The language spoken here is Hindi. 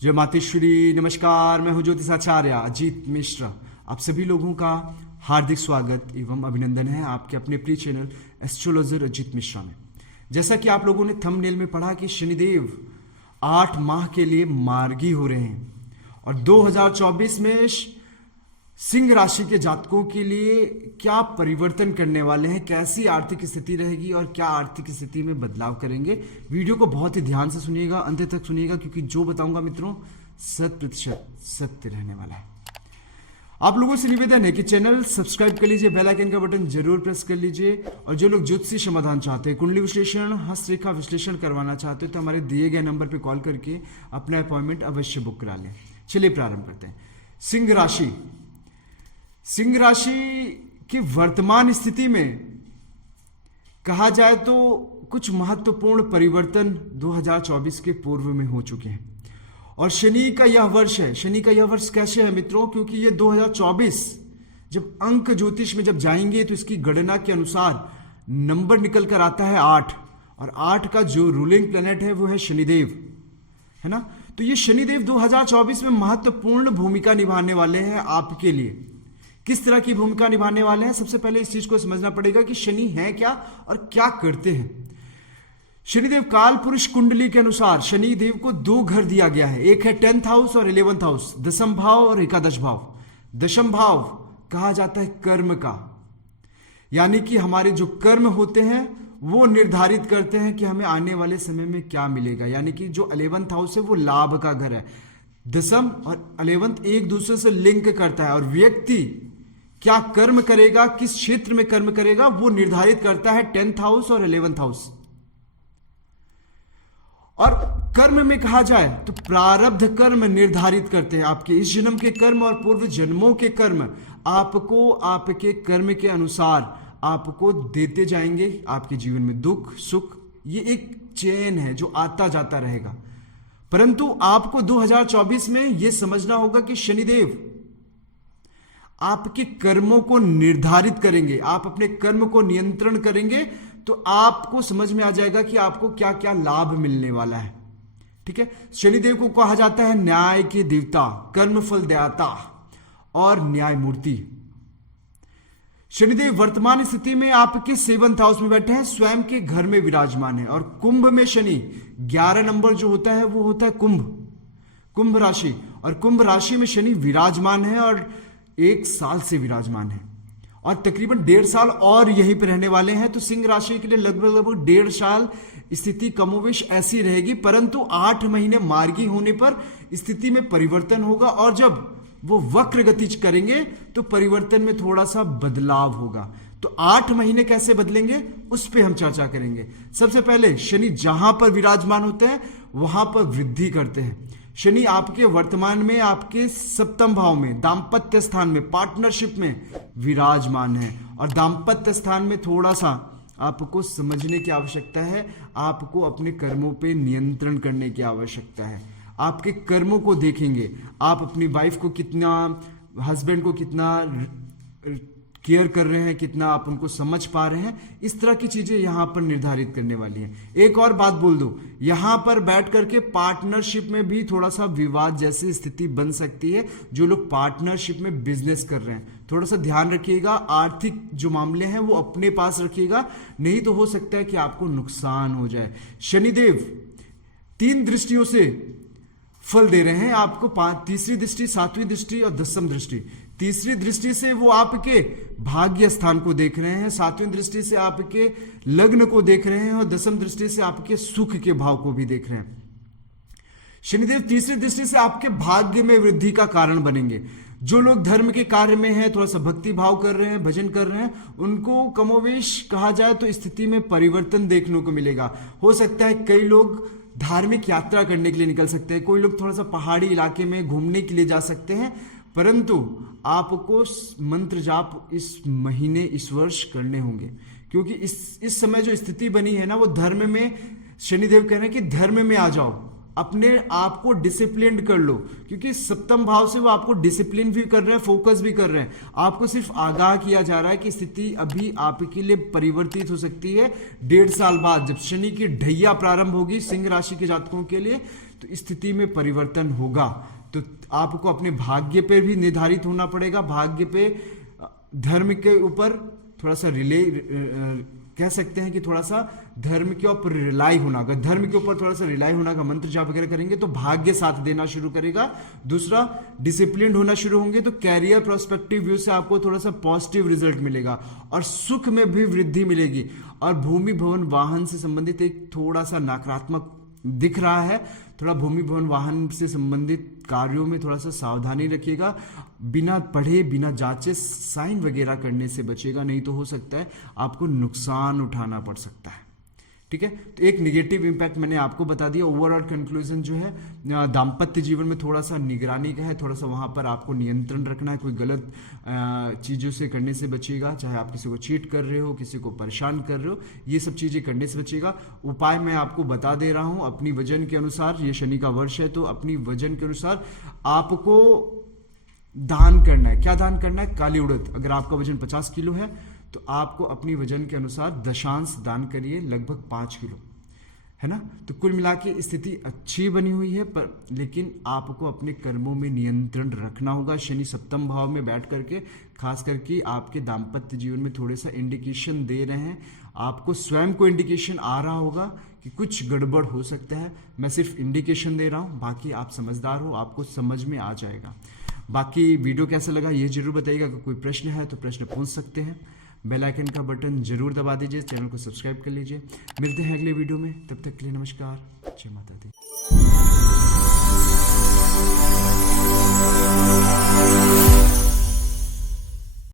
जय मातेश्वरी। नमस्कार, मैं हूं ज्योतिष आचार्य अजीत मिश्रा। आप सभी लोगों का हार्दिक स्वागत एवं अभिनंदन है आपके अपने प्रिय चैनल एस्ट्रोलॉजर अजीत मिश्रा में। जैसा कि आप लोगों ने थंबनेल में पढ़ा कि शनिदेव 8 माह के लिए मार्गी हो रहे हैं और 2024 में सिंह राशि के जातकों के लिए क्या परिवर्तन करने वाले हैं, कैसी आर्थिक स्थिति रहेगी और क्या आर्थिक स्थिति में बदलाव करेंगे। वीडियो को बहुत ही ध्यान से सुनिएगा, अंत तक सुनिएगा, क्योंकि जो बताऊंगा मित्रों 100% सत्य रहने वाला है। आप लोगों से निवेदन है कि चैनल सब्सक्राइब कर लीजिए, बेल आइकन का बटन जरूर प्रेस कर लीजिए और जो लोग ज्योतिषी समाधान चाहते हैं, कुंडली विश्लेषण, हस्तरेखा विश्लेषण करवाना चाहते हो तो हमारे दिए गए नंबर पर कॉल करके अपना अपॉइंटमेंट अवश्य बुक करा लें। चलिए प्रारंभ करते हैं। सिंह राशि की वर्तमान स्थिति में कहा जाए तो कुछ महत्वपूर्ण परिवर्तन 2024 के पूर्व में हो चुके हैं और शनि का यह वर्ष है। शनि का यह वर्ष कैसे है मित्रों? क्योंकि ये 2024 जब अंक ज्योतिष में जब जाएंगे तो इसकी गणना के अनुसार नंबर निकल कर आता है 8 और 8 का जो रूलिंग प्लैनेट है वो है शनिदेव, है ना। तो ये शनिदेव 2024 में महत्वपूर्ण भूमिका निभाने वाले हैं आपके लिए। किस तरह की भूमिका निभाने वाले हैं? सबसे पहले इस चीज को समझना पड़ेगा कि शनि है क्या और क्या करते हैं। शनिदेव काल पुरुष कुंडली के अनुसार शनिदेव को 2 घर दिया गया है, एक है 10th हाउस और 11th हाउस, दशम भाव और एकादश भाव। दशम भाव कहा जाता है कर्म का, यानी कि हमारे जो कर्म होते हैं वो निर्धारित करते हैं कि हमें आने वाले समय में क्या मिलेगा। यानी कि जो 11th हाउस है वो लाभ का घर है। दशम और 11th एक दूसरे से लिंक करता है और व्यक्ति क्या कर्म करेगा, किस क्षेत्र में कर्म करेगा, वो निर्धारित करता है 10th हाउस और 11th हाउस। और कर्म में कहा जाए तो प्रारब्ध कर्म निर्धारित करते हैं आपके इस जन्म के कर्म और पूर्व जन्मों के कर्म आपको आपके कर्म के अनुसार आपको देते जाएंगे। आपके जीवन में दुख सुख ये एक चेन है जो आता जाता रहेगा, परंतु आपको 2024 में यह समझना होगा कि शनिदेव आपके कर्मों को निर्धारित करेंगे। आप अपने कर्म को नियंत्रण करेंगे तो आपको समझ में आ जाएगा कि आपको क्या क्या लाभ मिलने वाला है। ठीक है। शनिदेव को कहा जाता है न्याय के देवता, कर्म फल दाता और न्यायमूर्ति। शनिदेव वर्तमान स्थिति में आपके 7th हाउस में बैठे हैं, स्वयं के घर में विराजमान है और कुंभ में शनि 11 नंबर जो होता है वो होता है कुंभ राशि, और कुंभ राशि में शनि विराजमान है और 1 साल से विराजमान है और तकरीबन 1.5 साल और यहीं पर रहने वाले हैं। तो सिंह राशि के लिए लगभग 1.5 साल स्थिति कमोवेश ऐसी रहेगी, परंतु 8 महीने मार्गी होने पर स्थिति में परिवर्तन होगा और जब वो वक्र गति करेंगे तो परिवर्तन में थोड़ा सा बदलाव होगा। तो 8 महीने कैसे बदलेंगे उस पर हम चर्चा करेंगे। सबसे पहले शनि जहां पर विराजमान होते हैं वहां पर वृद्धि करते हैं। शनि आपके वर्तमान में आपके 7th भाव में दाम्पत्य स्थान में पार्टनरशिप में विराजमान है और दाम्पत्य स्थान में थोड़ा सा आपको समझने की आवश्यकता है, आपको अपने कर्मों पे नियंत्रण करने की आवश्यकता है। आपके कर्मों को देखेंगे, आप अपनी वाइफ को कितना, हस्बैंड को कितना केयर कर रहे हैं, कितना आप उनको समझ पा रहे हैं, इस तरह की चीजें यहां पर निर्धारित करने वाली हैं। एक और बात बोल दूं, यहां पर बैठ करके पार्टनरशिप में भी थोड़ा सा विवाद जैसी स्थिति बन सकती है। जो लोग पार्टनरशिप में बिजनेस कर रहे हैं थोड़ा सा ध्यान रखिएगा, आर्थिक जो मामले हैं वो अपने पास रखिएगा, नहीं तो हो सकता है कि आपको नुकसान हो जाए। शनिदेव 3 दृष्टियों से फल दे रहे हैं आपको, 3री दृष्टि, 7वीं दृष्टि और 10वीं दृष्टि। 3री दृष्टि से वो आपके भाग्य स्थान को देख रहे हैं, 7वीं दृष्टि से आपके लग्न को देख रहे हैं और 10वीं दृष्टि से आपके सुख के भाव को भी देख रहे हैं। शनिदेव 3री दृष्टि से आपके भाग्य में वृद्धि का कारण बनेंगे। जो लोग धर्म के कार्य में हैं, थोड़ा सा भक्ति भाव कर रहे हैं, भजन कर रहे हैं, उनको कमोवेश कहा जाए तो स्थिति में परिवर्तन देखने को मिलेगा। हो सकता है कई लोग धार्मिक यात्रा करने के लिए निकल सकते हैं, कोई लोग थोड़ा सा पहाड़ी इलाके में घूमने के लिए जा सकते हैं, परंतु आपको मंत्र जाप इस महीने इस वर्ष करने होंगे, क्योंकि इस समय जो स्थिति बनी है ना वो धर्म में, शनिदेव कह रहे हैं कि धर्म में आ जाओ, अपने आप को डिसिप्लिन कर लो, क्योंकि सप्तम भाव से वो आपको डिसिप्लिन भी कर रहे हैं, फोकस भी कर रहे हैं। आपको सिर्फ आगाह किया जा रहा है कि स्थिति अभी आपके लिए परिवर्तित हो सकती है 1.5 साल बाद, जब शनि की ढैया प्रारंभ होगी सिंह राशि के जातकों के लिए, तो स्थिति में परिवर्तन होगा। तो आपको अपने भाग्य पे भी निर्धारित होना पड़ेगा, भाग्य पे धर्म के ऊपर थोड़ा सा कह सकते हैं कि थोड़ा सा धर्म के ऊपर रिलाई होना। अगर धर्म के ऊपर थोड़ा सा रिलाई होना का मंत्र जाप वगैरह करेंगे तो भाग्य साथ देना शुरू करेगा। दूसरा, डिसिप्लिन होना शुरू होंगे तो कैरियर प्रोस्पेक्टिव व्यू से आपको थोड़ा सा पॉजिटिव रिजल्ट मिलेगा और सुख में भी वृद्धि मिलेगी। और भूमि भवन वाहन से संबंधित एक थोड़ा सा नकारात्मक दिख रहा है, थोड़ा भूमि भवन वाहन से संबंधित कार्यों में थोड़ा सा सावधानी रखिएगा, बिना पढ़े बिना जांचे साइन वगैरह करने से बचेगा, नहीं तो हो सकता है आपको नुकसान उठाना पड़ सकता है। ठीक है, तो एक निगेटिव इंपैक्ट मैंने आपको बता दिया। ओवरऑल कंक्लूजन जो है, दाम्पत्य जीवन में थोड़ा सा निगरानी का है, थोड़ा सा वहां पर आपको नियंत्रण रखना है, कोई गलत चीजों से करने से बचिएगा, चाहे आप किसी को चीट कर रहे हो, किसी को परेशान कर रहे हो, ये सब चीजें करने से बचिएगा। उपाय मैं आपको बता दे रहा हूं अपनी वजन के अनुसार, ये शनि का वर्ष है तो अपनी वजन के अनुसार आपको दान करना है। क्या दान करना है? काली उड़द। अगर आपका वजन 50 किलो है तो आपको अपनी वजन के अनुसार दशांश दान करिए, लगभग 5 किलो, है ना। तो कुल मिला के स्थिति अच्छी बनी हुई है, पर लेकिन आपको अपने कर्मों में नियंत्रण रखना होगा। शनि सप्तम भाव में बैठ करके खास करके आपके दाम्पत्य जीवन में थोड़े सा इंडिकेशन दे रहे हैं, आपको स्वयं को इंडिकेशन आ रहा होगा कि कुछ गड़बड़ हो सकता है। मैं सिर्फ इंडिकेशन दे रहा हूं, बाकी आप समझदार हो, आपको समझ में आ जाएगा। बाकी वीडियो कैसा लगा ये जरूर बताइएगा। अगर कोई प्रश्न है तो प्रश्न पूछ सकते हैं। बेल आइकन का बटन जरूर दबा दीजिए, चैनल को सब्सक्राइब कर लीजिए। मिलते हैं अगले वीडियो में, तब तक के लिए नमस्कार, जय माता दी।